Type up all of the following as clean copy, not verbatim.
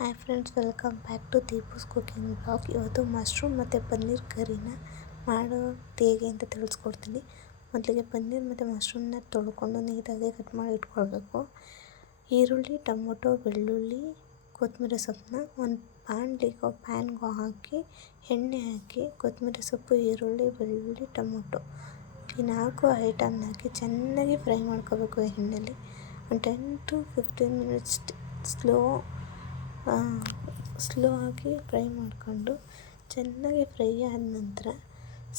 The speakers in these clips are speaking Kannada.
Hi friends, welcome back to Deepu's cooking blog. ಇವತ್ತು ಮಶ್ರೂಮ್ ಮತ್ತು ಪನ್ನೀರ್ ಕರಿನ ಮಾಡೋದು ಹೇಗೆ ಅಂತ ತಿಳಿಸ್ಕೊಡ್ತೀನಿ. ಮೊದಲಿಗೆ ಪನ್ನೀರ್ ಮತ್ತು ಮಶ್ರೂಮ್ನ ತೊಳ್ಕೊಂಡು ನೀಟಾಗಿ ಕಟ್ ಮಾಡಿ ಇಟ್ಕೊಳ್ಬೇಕು. ಈರುಳ್ಳಿ, ಟೊಮೊಟೊ, ಬೆಳ್ಳುಳ್ಳಿ, ಕೊತ್ತಂಬರಿ ಸೊಪ್ಪನ್ನ ಒಂದು ಪ್ಯಾನ್ಗೆ ಹಾಕಿ ಎಣ್ಣೆ ಹಾಕಿ ಕೊತ್ತಂಬರಿ ಸೊಪ್ಪು, ಈರುಳ್ಳಿ, ಬೆಳ್ಳುಳ್ಳಿ, ಟೊಮೊಟೊ ಈ 4 ಐಟಮ್ನ ಹಾಕಿ ಚೆನ್ನಾಗಿ ಫ್ರೈ ಮಾಡ್ಕೋಬೇಕು. ಎಣ್ಣೆಯಲ್ಲಿ ಒಂದು 10 to 15 ಮಿನಿಟ್ಸ್ ಸ್ಲೋ ಆಗಿ ಫ್ರೈ ಮಾಡಿಕೊಂಡು ಚೆನ್ನಾಗಿ ಫ್ರೈ ಆದ ನಂತರ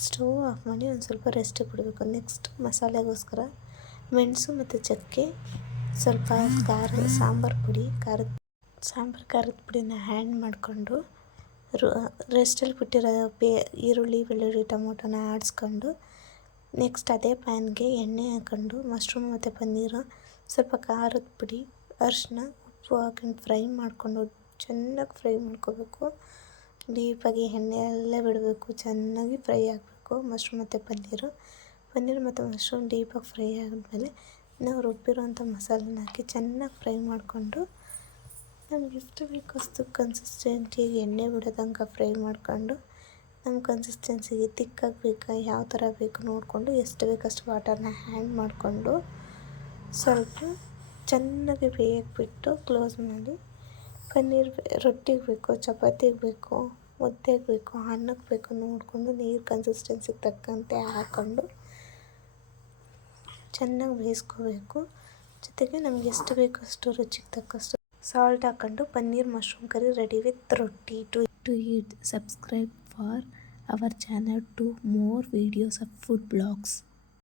ಸ್ಟವ್ ಆಫ್ ಮಾಡಿ ಒಂದು ಸ್ವಲ್ಪ ರೆಸ್ಟ್ ಬಿಡಬೇಕು. ನೆಕ್ಸ್ಟ್ ಮಸಾಲೆಗೋಸ್ಕರ ಮೆಣಸು ಮತ್ತು ಚಕ್ಕೆ, ಸ್ವಲ್ಪ ಖಾರದ ಪುಡಿನ ಆ್ಯಡ್ ಮಾಡಿಕೊಂಡು ರೆಸ್ಟಲ್ಲಿ ಬಿಟ್ಟಿರೋ ಈರುಳ್ಳಿ, ಬೆಳ್ಳುಳ್ಳಿ, ಟೊಮೊಟೊನ ಆಡಿಸ್ಕೊಂಡು ನೆಕ್ಸ್ಟ್ ಅದೇ ಪ್ಯಾನ್ಗೆ ಎಣ್ಣೆ ಹಾಕ್ಕೊಂಡು ಮಶ್ರೂಮ್ ಮತ್ತು ಪನ್ನೀರು, ಸ್ವಲ್ಪ ಖಾರದ ಪುಡಿ, ಅರಿಶಿನ, ಉಪ್ಪು ಹಾಕೊಂಡು ಚೆನ್ನಾಗಿ ಫ್ರೈ ಮಾಡ್ಕೋಬೇಕು. ಡೀಪಾಗಿ ಎಣ್ಣೆಯಲ್ಲೇ ಬಿಡಬೇಕು. ಚೆನ್ನಾಗಿ ಫ್ರೈ ಆಗಬೇಕು ಮಶ್ರೂಮ್ ಮತ್ತು ಪನ್ನೀರ್ ಮತ್ತು ಮಶ್ರೂಮ್ ಡೀಪಾಗಿ ಫ್ರೈ ಆದಮೇಲೆ ನಾವು ರುಬ್ಬಿರೋಂಥ ಮಸಾಲೆನ ಹಾಕಿ ಚೆನ್ನಾಗಿ ಫ್ರೈ ಮಾಡಿಕೊಂಡು ನಮ್ಗೆ ಎಷ್ಟು ಬೇಕು ಅಷ್ಟು ಕನ್ಸಿಸ್ಟೆನ್ಸಿಗೆ ಎಣ್ಣೆ ಬಿಡೋ ತನಕ ಫ್ರೈ ಮಾಡ್ಕೊಂಡು ನಮ್ಮ ಕನ್ಸಿಸ್ಟೆನ್ಸಿಗೆ ತಿಕ್ಕಾಗಿ ಬೇಕಾ ಯಾವ ಥರ ಬೇಕು ನೋಡಿಕೊಂಡು ಎಷ್ಟು ಬೇಕಷ್ಟು ವಾಟರ್ನ ಆ್ಯಡ್ ಮಾಡಿಕೊಂಡು ಸ್ವಲ್ಪ ಚೆನ್ನಾಗಿ ಬೇಯಕ್ಕೆ ಬಿಟ್ಟು ಕ್ಲೋಸ್ ಮಾಡಿ. ಪನ್ನೀರ್ ರೊಟ್ಟಿಗೆ ಬೇಕು, ಚಪಾತಿಗೆ ಬೇಕು, ಮುದ್ದೆಗೆ ಬೇಕು, ಅನ್ನಕ್ಕೆ ಬೇಕು ನೋಡಿಕೊಂಡು ನೀರು ಕನ್ಸಿಸ್ಟೆನ್ಸಿಗೆ ತಕ್ಕಂತೆ ಹಾಕ್ಕೊಂಡು ಚೆನ್ನಾಗಿ ಬೇಯಿಸ್ಕೋಬೇಕು. ಜೊತೆಗೆ ನಮ್ಗೆ ಎಷ್ಟು ಬೇಕೋ ಅಷ್ಟು ರುಚಿಗೆ ತಕ್ಕಷ್ಟು ಸಾಲ್ಟ್ ಹಾಕ್ಕೊಂಡು paneer mushroom curry ready with roti to eat. Subscribe for our channel to more videos of food blogs.